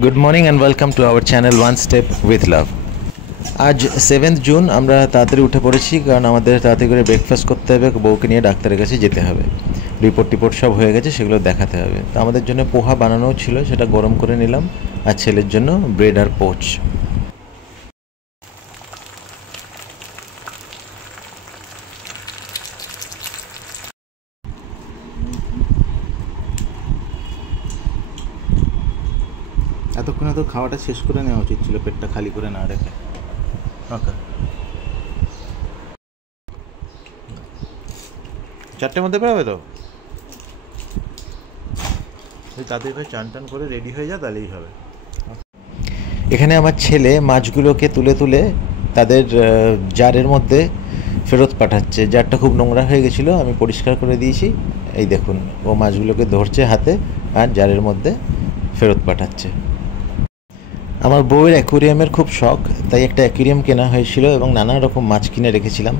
Good morning and welcome to our channel one step with love. आज 7 जून আমরা তাড়াতাড়ি উঠে পড়েছি কারণ আমাদের তাড়াতাড়ি করে ব্রেকফাস্ট করতে হবে, বউকে নিয়ে ডাক্তারের কাছে যেতে হবে। রিপোর্ট সব হয়ে গেছে, সেগুলো দেখাতে হবে। তো আমাদের জন্য পোহা বানানোও ছিল, সেটা গরম করে নিলাম। আর ছেলের জন্য ব্রেড আর পোচ। এতক্ষণে তো খাওয়াটা শেষ করে নেওয়া উচিত ছিল, পেটটা খালি করে না রেখে। ওকে, 4টের মধ্যে বেরোবে তো? তাদের ভাই চান টান করে রেডি হয়ে যা, তাহলেই হবে। এখানে আমার ছেলে মাছগুলোকে তুলে তুলে তাদের জারের মধ্যে ফেরত পাঠাচ্ছে। জারটা খুব নোংরা হয়ে গেছিলো, আমি পরিষ্কার করে দিয়েছি। এই দেখুন, ও মাছগুলোকে ধরছে হাতে আর জারের মধ্যে ফেরত পাঠাচ্ছে। আমার বউয়ের অ্যাকুরিয়ামের খুব শখ, তাই একটা অ্যাকুরিয়াম কেনা হয়েছিল এবং নানা রকম মাছ কিনে রেখেছিলাম।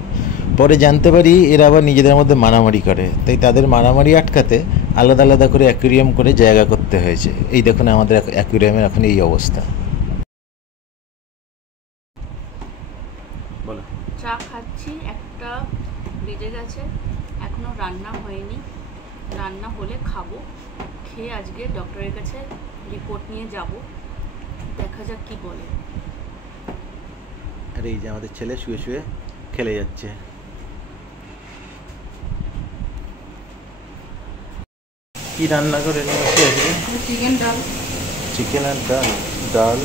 পরে জানতে পারি এরা আবার নিজেদের মধ্যে মারামারি করে, তাই তাদের মারামারি আটকাতে আলাদা আলাদা করে অ্যাকুরিয়াম করে জায়গা করতে হয়েছে। এই দেখুন আমাদের অ্যাকুরিয়ামের এখন এই অবস্থা। বলো। চা খাচ্ছি, একটা বেজে গেছে, এখনো রান্না হয়নি। রান্না হলে খাবো। খেয়ে আজকে ডক্টরের কাছে রিপোর্ট নিয়ে যাব, দেখা যাক কি বলে। আর এই যে আমাদের ছেলে শুয়ে শুয়ে খেলে যাচ্ছে। কি রান্না করে নিয়ে এসে আজকে? চিকেন ডাল। চিকেন আর ডাল। ডাল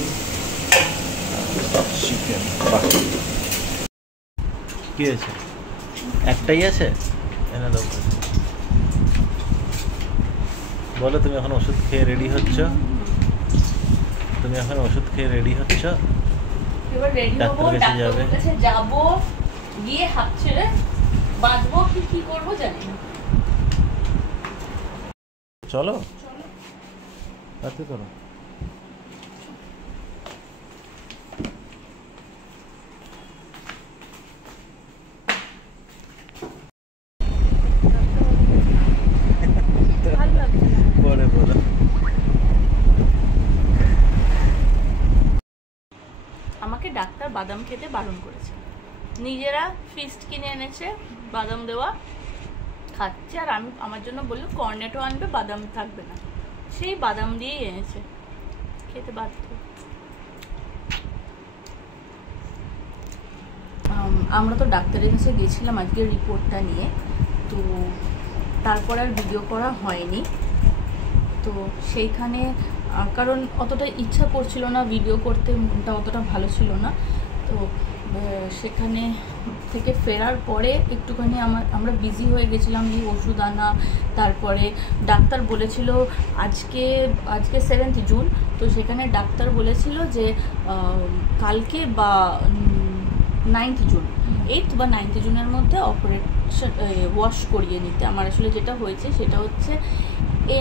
চিকেন। বাহ, কি আছে? একটাই আছে? এনে দাও। বলো, তুমি এখন ওষুধ খেয়ে রেডি হচ্ছ? তুমি এখন ওষুধ খেয়ে রেডি হচ্ছ? এবার রেডি হবো, ডাক্তারের কাছে যাব, গিয়ে হাত ছেড়ে বাঁধবো, কি করবো জানি না। চলো তাতে করো। পরে বলো। আমাকে ডাক্তার বাদাম খেতে বারণ করেছে। নিজেরা ফিস্ট কিনে এনেছে বাদাম দেওয়া, খাচ্ছে। আর আমি আমার জন্য বললো কর্নেটো আনবে, বাদাম থাকবে না। সেই বাদাম দিয়েই এনেছে, খেতে বাধ্য। আমরা তো ডাক্তারের কাছে গেছিলাম আজকে রিপোর্টটা নিয়ে, তো তারপর আর ভিডিও করা হয়নি। তো সেইখানে কারণ অতটা ইচ্ছা করছিল না ভিডিও করতে, মনটা অতটা ভালো ছিল না। তো সেখানে থেকে ফেরার পরে একটুখানি আমরা বিজি হয়ে গেছিলাম এই ওষুধ আনা। তারপরে ডাক্তার বলেছিল আজকে 7 জুন, তো সেখানে ডাক্তার বলেছিল যে কালকে বা 9 জুন, 8 বা 9 জুনের মধ্যে অপারেশন ওয়াশ করিয়ে নিতে। আমার আসলে যেটা হয়েছে সেটা হচ্ছে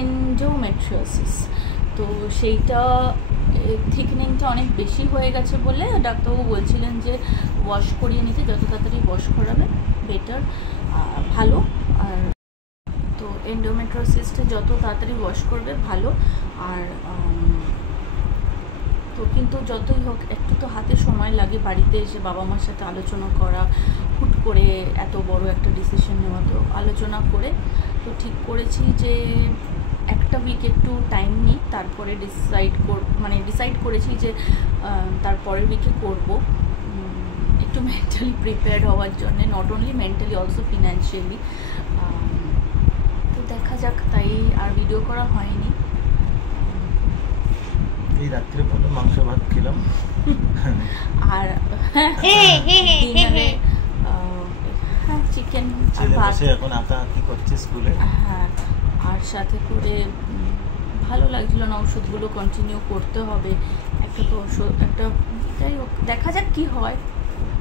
এন্ডোমেট্রিওসিস। তো সেইটা থিকনিংটা অনেক বেশি হয়ে গেছে বলে ডাক্তারবাবু বলছিলেন যে ওয়াশ করিয়ে নিতে, যত তাড়াতাড়ি ওয়াশ করাবে বেটার, ভালো। আর তো এন্ডোমেট্রিওসিসটা যত তাড়াতাড়ি ওয়াশ করবে ভালো। আর তো কিন্তু যতই হোক একটু তো হাতে সময় লাগে, বাড়িতে এসে বাবা মার সাথে আলোচনা করা, হুট করে এত বড় একটা ডিসিশন নেওয়া। তো আলোচনা করে তো ঠিক করেছি যে একটা উইক একটু টাইম নিই, তারপরে ডিসাইড করেছি যে তারপরের উইকে করব, একটু মেন্টালি প্রিপেয়ার্ড হওয়ার জন্যে, not only mentally also financially. তো দেখা যাক, তাই আর ভিডিও করা হয়নি। এই রাত্রে বলো মাংস ভাত খেলাম, আর ডিনারে চিকেন আর ভাত। এখন আঁকা কি করছে স্কুলে। হ্যাঁ, আর সাথে করে ভালো লাগছিল না, ওষুধগুলো কন্টিনিউ করতে হবে। একটা তো ওষুধ একটা, যাই হোক দেখা যাক কি হয়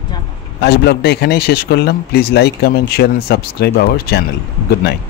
জানো। আজ ব্লগটা এখানেই শেষ করলাম। Please like, comment, share and subscribe our channel. Good night.